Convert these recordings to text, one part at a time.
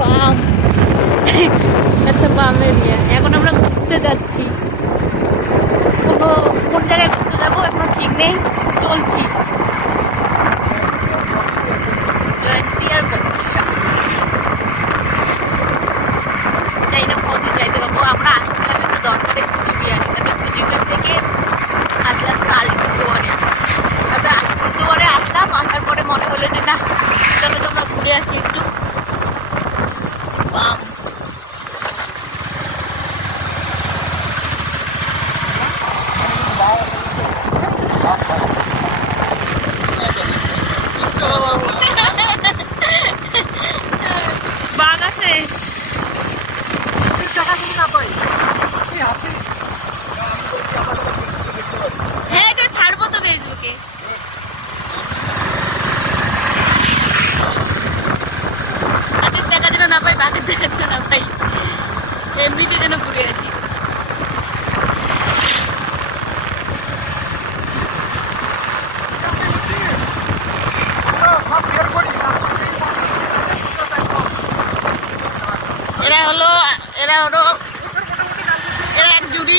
বাম, একটা বাম এরিয়া। এখন আমরা ঘুরতে যাচ্ছি, কোনো কোন জায়গায় ঘুরতে যাবো এখন ঠিক নেই, চলছি। আর বর্ষা যাই না কদিন যাইতে পারবো। আমরা আসছিলাম একটা দরকারে কুচিবিহারে, কুচিবিহার থেকে আসলাম আমরা আলিপুরদুয়ারে। তারপরে আলিপুরদুয়ারে আসলাম, আসার পরে মনে হলো যে না চলো তোমরা ঘুরে আসি একটু। বাম বাঘ আছে। হ্যাঁ এটা ছাড়বো তো ফেসবুকে। হাতির দেখা যেন না পাই, বাঘের দেখা যেন না পাই, এমনিতে যেন ঘুরে আসি। এরা হলো এরা হলো এরা এক জুড়ি।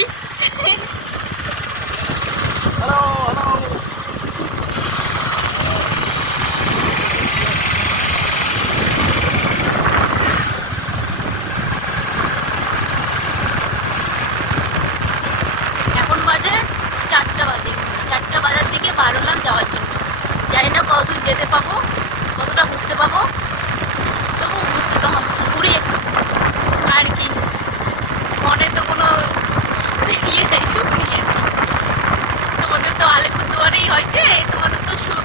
এখন বাজে 4টা বাজে, 4টা বাজার দিকে বার হলাম যাওয়ার জন্য। জানি না কতদূর যেতে পাবো, কতটা ঘুরতে পাবো, তবু ঘুরতে তো হবে, ঘুরি আর কি। মনে তো কোনো ইয়ে নেই, সুখ নিয়ে। তোমাদের তো আলিপুরদুয়ারেই হয়েছে, তোমাদের তো সুখ,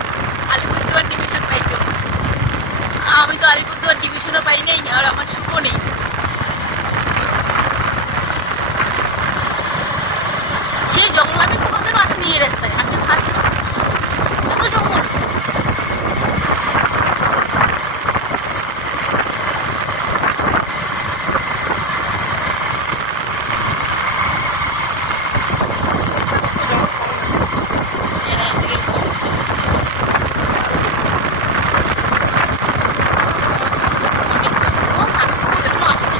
আলিপুরদুয়ার ডিভিশন পাইছো। আমি তো আলিপুরদুয়ার ডিভিশনও পাই নাই, আর আমার সুখও নেই। সে জঙ্গল আমি কোনোদিনও আসিনি এই রাস্তায়, আজকে ফার্স্ট আসি। কত জঙ্গল! আমি তো আসিনি।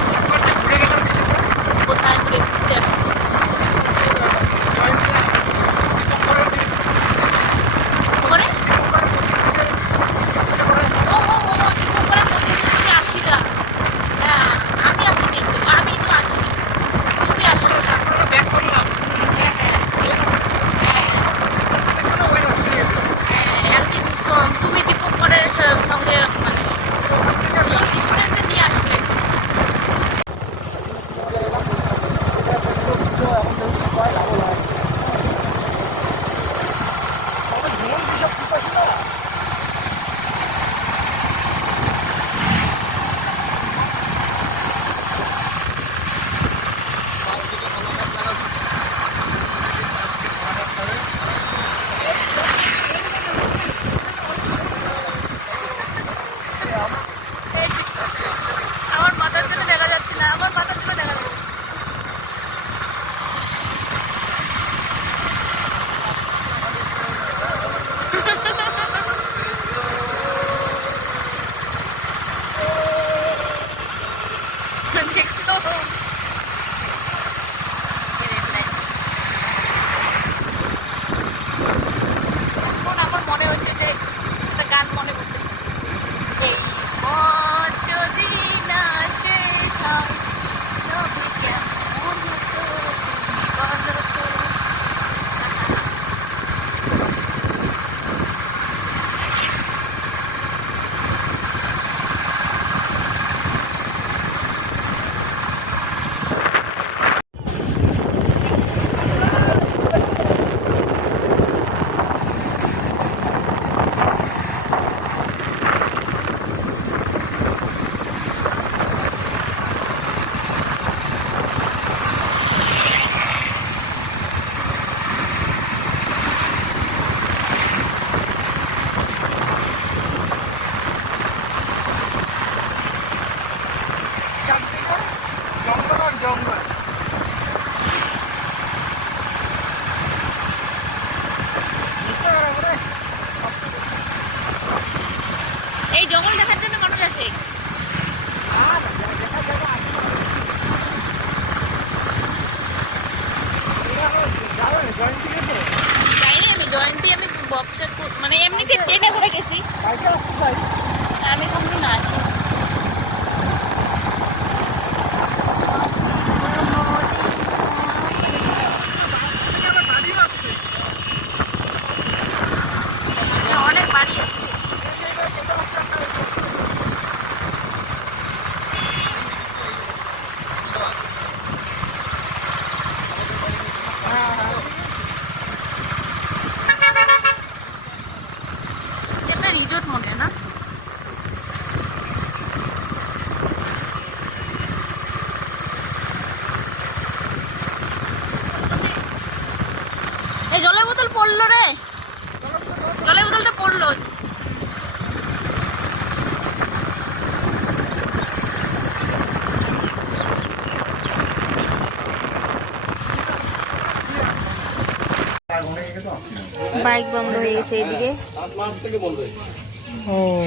বাইক বন্ধ হয়ে গেছে এইদিকে।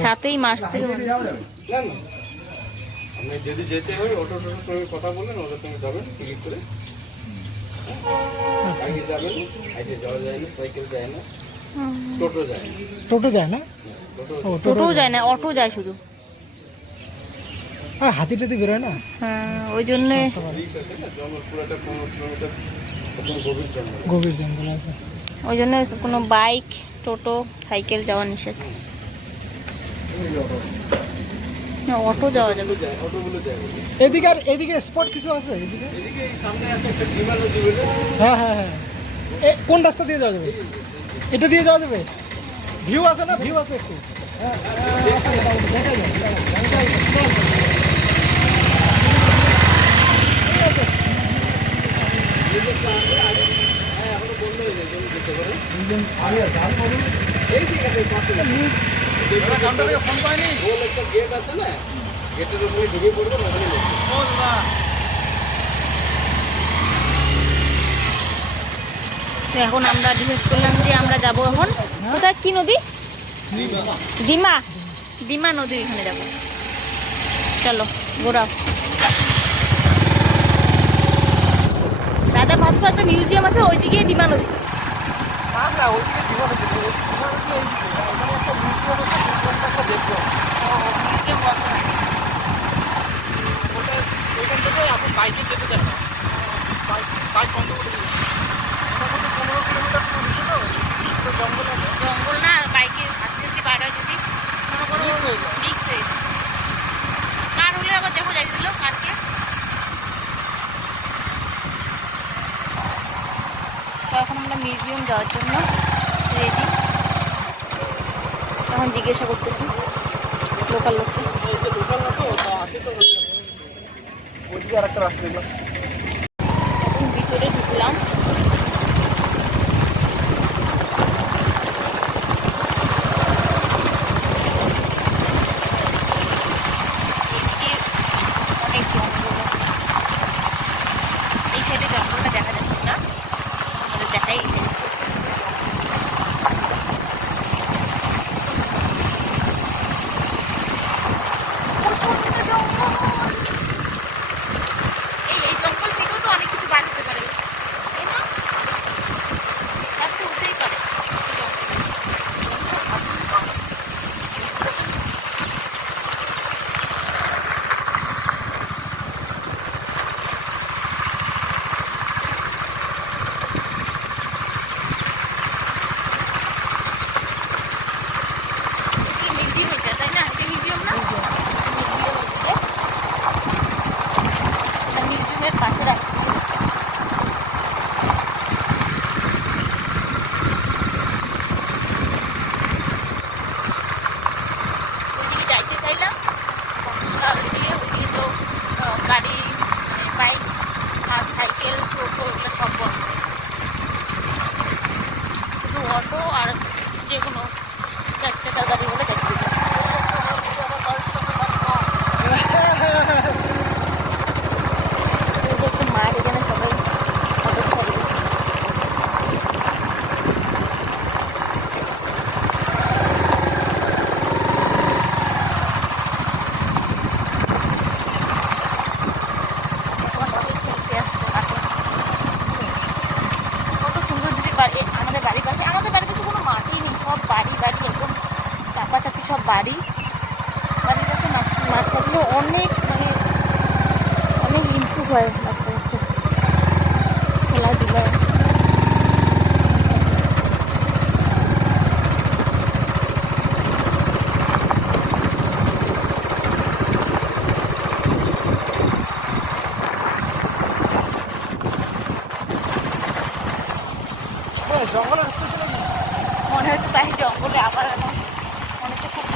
7ই মার্চ থেকে বন্ধ। আপনি যদি যেতে হয় অটো সঙ্গে কথা বললেন, ওদের সঙ্গে যাবেন টিকিট করে। আগে যাবেন, আগে যাওয়া যায় না, সাইকেল যায় না, টোটো যায় না। টোটো যায় না? টোটো যায় না, অটো যায় শুধু। হাতি টাতি বেরোয় না? হ্যাঁ, ওই জন্য জঙ্গল পুরোটা 15 কিলোমিটার গভীর জঙ্গল। গভীর জঙ্গল আছে, ওই জন্য কোনো বাইক, টোটো, সাইকেল যাওয়া নিষেধ। অটো যাওয়া যাবে। অটোগুলো যায়। এদিকে আর এদিকে স্পট কিছু আছে এদিকে? এদিকে সামনে আছে একটা ডিমা নদী বলে। হ্যাঁ হ্যাঁ হ্যাঁ। কোন রাস্তা দিয়ে যাওয়া যাবে? এটা দিয়ে যাওয়া যাবে? ভিউ আছে না? ভিউ আছে একটু। দেখা যায়। এখনো বন্ধ হয়ে যায়, যেতে পারে। এই ঠিক আছে, পাশে ফোন পাইনি। গোল একটা গেট আছে না, গেটের উপরে ঢুকে পড়বেন, ওখানে তো এখন আমরা ডিসাইড করলাম যে আমরা যাবো এখন কোথায়, কি নদী? ডিমা। ডিমা নদীর এখানে যাবো। চলো ঘোরাও। রাজা ভাস্কর একটা মিউজিয়াম আছে ওইদিকে, ডিমা নদী। মিউজিয়াম বন্ধ হয়নি। বাইকে যেতে দেয় না, বাইক বন্ধ করে দিয়েছে। জঙ্গল না, বাইকে হাঁটতে হাঁটতে বার হয় যদি মনে করো মিক্স হয়ে যায়। কার হলে আবার দেখো যাইছিল কারকে। তো এখন আমরা মিউজিয়াম যাওয়ার জন্য রেডি। এখন জিজ্ঞাসা করতেছি লোকাল লোককে। এখন ভিতরে ঢুকলাম। অনেক জঙ্গল, এই সাইডে জঙ্গলটা দেখা যাচ্ছে না, আমাদের দেখাই গেছে। এই জঙ্গল থেকেও তো অনেক কিছু বাড়তে পারে, তাই না? গাছ তো উঠতেই পারে মিউজিয়াম, এটা তাই না? এটা মিউজিয়াম না? মিউজিয়ামের পাশে রাখছি। ওইদিকে যাইতে চাইলাম, দিয়ে ওইদিকে তো গাড়ি, বাইক আর সাইকেল, টোটো এগুলো সব বন্ধ। শুধু অটো আর যে কোনো 4 চাকার গাড়ি হলে যাইতে হবে। একটু মাঠ, এখানে সবাই অটো ছাড়বে। কত সুন্দর যদি বাড়ি আমাদের বাড়ির পাশে। আমাদের বাড়ির পাশে কোনো মাঠই নেই, সব বাড়ি বাড়ি একদম চাপাচাপি সব বাড়ি। বাড়ির পাশে মাঠ থাকলেও অনেক মানে অনেক ইমপ্রুভ হয় বাচ্চা বাচ্চা খেলাধুলা। জঙ্গলের মনে হচ্ছে তাই জঙ্গলে আবার এখন মনে হচ্ছে খুব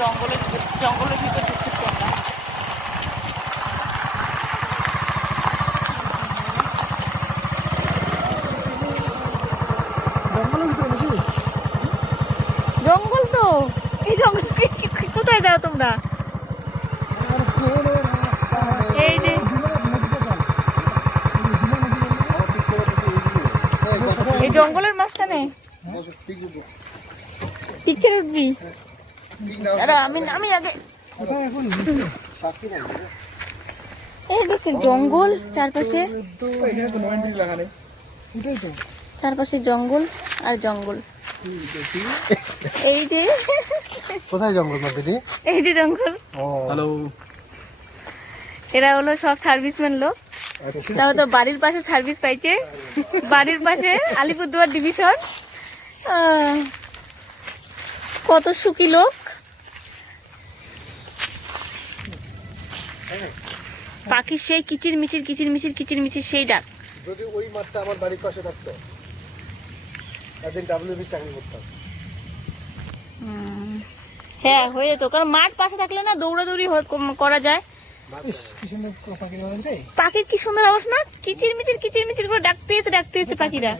জঙ্গলের ভিতর ঢুকতেছি আমরা। জঙ্গল তো, এই জঙ্গল কোথায় যাও তোমরা? এই যে এই জঙ্গলের মাঝখানে পিকচার উঠবি দাঁড়া আমি আগে। কোথায় এখন এই দেখছি জঙ্গল চারপাশে, এখানে তো 90 লাগানে ওটাই তো চারপাশে জঙ্গল আর জঙ্গল। এই যে কোথায় জঙ্গল মধ্যে এই যে জঙ্গল। হ্যালো এরা হলো সব সার্ভিসম্যান লোক। তাও তো বাড়ির পাশে সার্ভিস পাইছে, বাড়ির পাশে আলিপুরদুয়ার ডিভিশন। কত সুখী লোক। পাখির সেই কিচির মিচির সেই ডাক। যদি ওই মাঠটা আমার বাড়ির পাশে থাকতো একদিন ডাব্লিউবি চাকরি করতাম। হ্যাঁ হয়ে যেত, কারণ মাঠ পাশে থাকলে না দৌড়াদৌড়ি করা যায়। পাখির কি সুন্দর অবস্থা, কিচির মিচির করে ডাকতে এসে পাখিরা।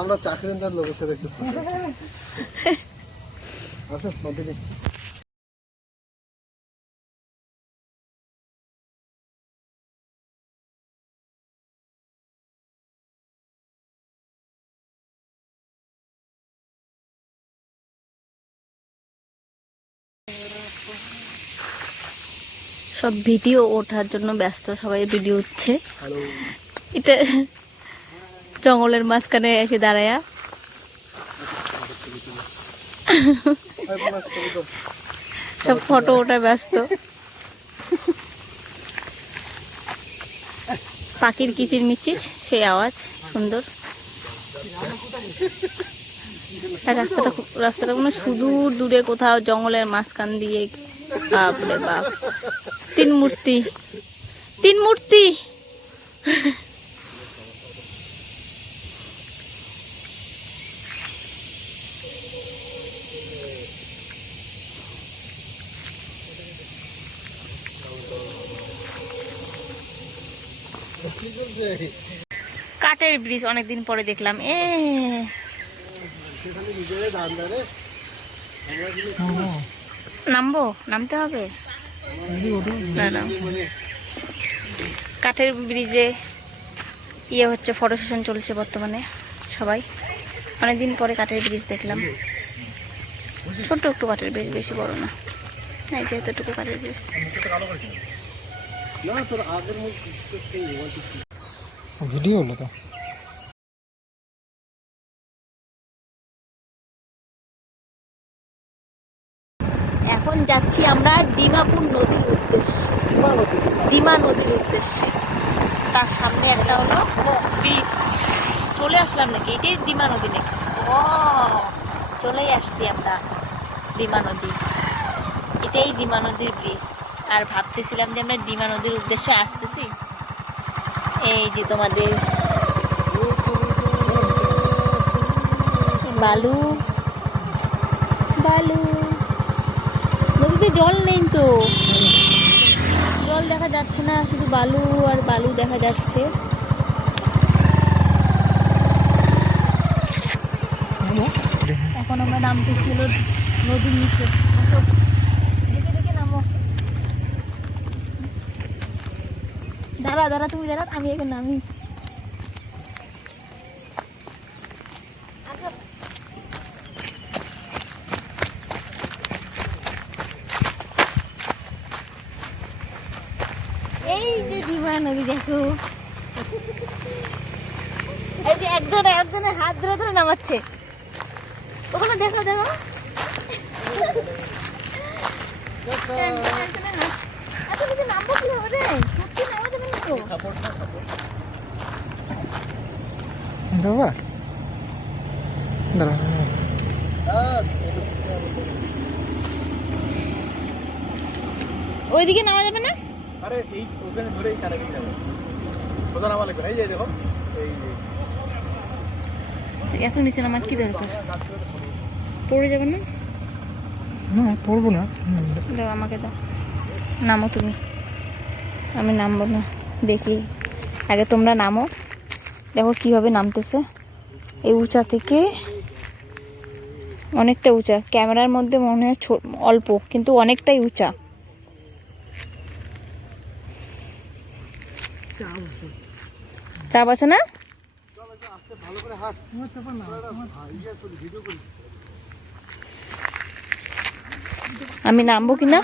আমরা চাকরিদার লোকের সাথে আচ্ছা সব ভিডিও ওঠার জন্য ব্যস্ত, সবাই ভিডিও উঠছে। এটা জঙ্গলের মাঝখানে এসে দাঁড়ায়া সব ফটো ওঠা ব্যস্ত। পাখির কিচির মিচির সেই আওয়াজ সুন্দর। রাস্তাটা কোনো সুদূর দূরে কোথাও জঙ্গলের মাঝখান দিয়ে। বাপরে বাপ, তিন মূর্তি কাঠের ব্রিজ অনেকদিন পরে দেখলাম। নামতে হবে না। কাঠের ব্রিজে হচ্ছে ফটো সেশন চলছে বর্তমানে। সবাই অনেকদিন পরে কাঠের ব্রিজ দেখলাম। ছোট্ট একটু কাঠের ব্রিজ, বেশি বড় না, যেহেতু একটু কাঠের ব্রিজ। ভিডিও হলো তো। এখন যাচ্ছি আমরা ডিমাপুর নদীর উদ্দেশ্যে। তার সামনে একটা হলো ব্রিজ। চলে আসলাম নাকি? এটাই ডিমা নদী নাকি? ও চলেই আসছি আমরা ডিমা নদী। এটাই ডিমা নদীর ব্রিজ। আর ভাবতেছিলাম যে আমরা ডিমা নদীর উদ্দেশ্যে আসতেছি। এই যে তোমাদের বালু নদীতে জল নেই তো, জল দেখা যাচ্ছে না, শুধু বালু আর বালু দেখা যাচ্ছে। এখন আমরা নামতেছি নদীর নিচে। দেখে নামো। দাঁড়া তুমি দাঁড়া, আমি এখানে নামি। এই যে ডিমা নদী দেখো, এই যে একজনের হাত ধরে নামাচ্ছে। ওখানে দেখো নামবো কি হবে রে? সত্যি নামা যাবে না তো। ওইদিকে নামা যাবে না? আরে এই ওখানে ধরেই কানেক্ট যাবে। সোজা নামা লাগবে না। এই যে দেখো, এই যে এত নিচে নামার কি দরকার? পড়ে যাবে না? না পড়বো না। দাও আমাকে দাও, নামো তুমি। আমি নামবো না, দেখি আগে তোমরা নামো। দেখো কিভাবে নামতেছে। এই উঁচা থেকে অনেকটা উঁচা, ক্যামেরার মধ্যে মনে হয় অল্প, কিন্তু অনেকটাই উঁচা। চাপ আছে না? তোমার চাপা না, আমি নামবো কিনা?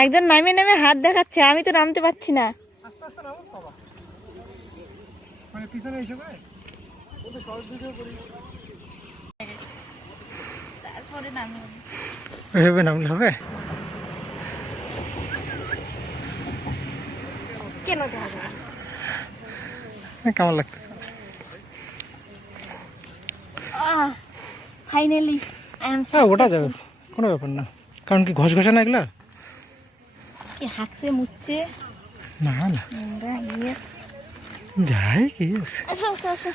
একজন নামে নামে হাত দেখাচ্ছে, আমি তো নামতে পারছি না। আস্তে আস্তে নামো বাবা, মানে পিছনে এসে করে তারপরে নামি হবে, নামলে হবে। কেন কেমন লাগতেছে? ফাইনালি আই এম হ্যাঁ, ওটা যাবে, কোনো ব্যাপার না। কারণ কি ঘষ ঘষা না এগুলা? হাঁকছে মুচ্ছে না না, নোংরা ইয়ে। যাই কি আছে। আসো আসো আসো।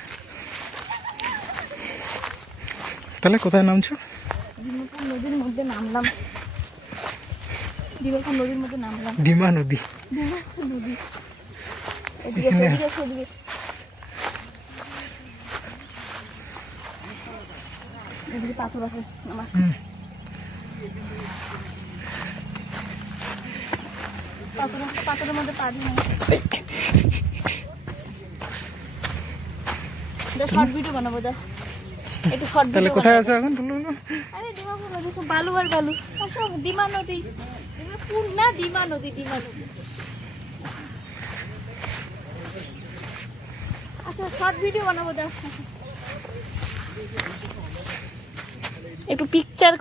তাহলে কোথায় নামছো? ডিমাপুর নদীর মধ্যে নামলাম, ডিমাপুর নদীর মধ্যে নামলাম। ডিমা নদী। ডিমাপুর নদী এদিকে এখানে- এদিকে এদিকে। এদিকে পাথর আছে আমার। পাথরের মধ্যে পা দিই না। শর্ট ভিডিও বানাবো, যা একটু শর্ট তাহলে ভিডিও। কোথায় আছে এখন বলো? আরে ডিমাপুর নদী তো বালু আর বালু। আসো, ডিমা নদী, ডিমাপুর না, ডিমা নদী, ডিমা নদী। আচ্ছা, শর্ট ভিডিও বানাবো, যা একটু পিকচার।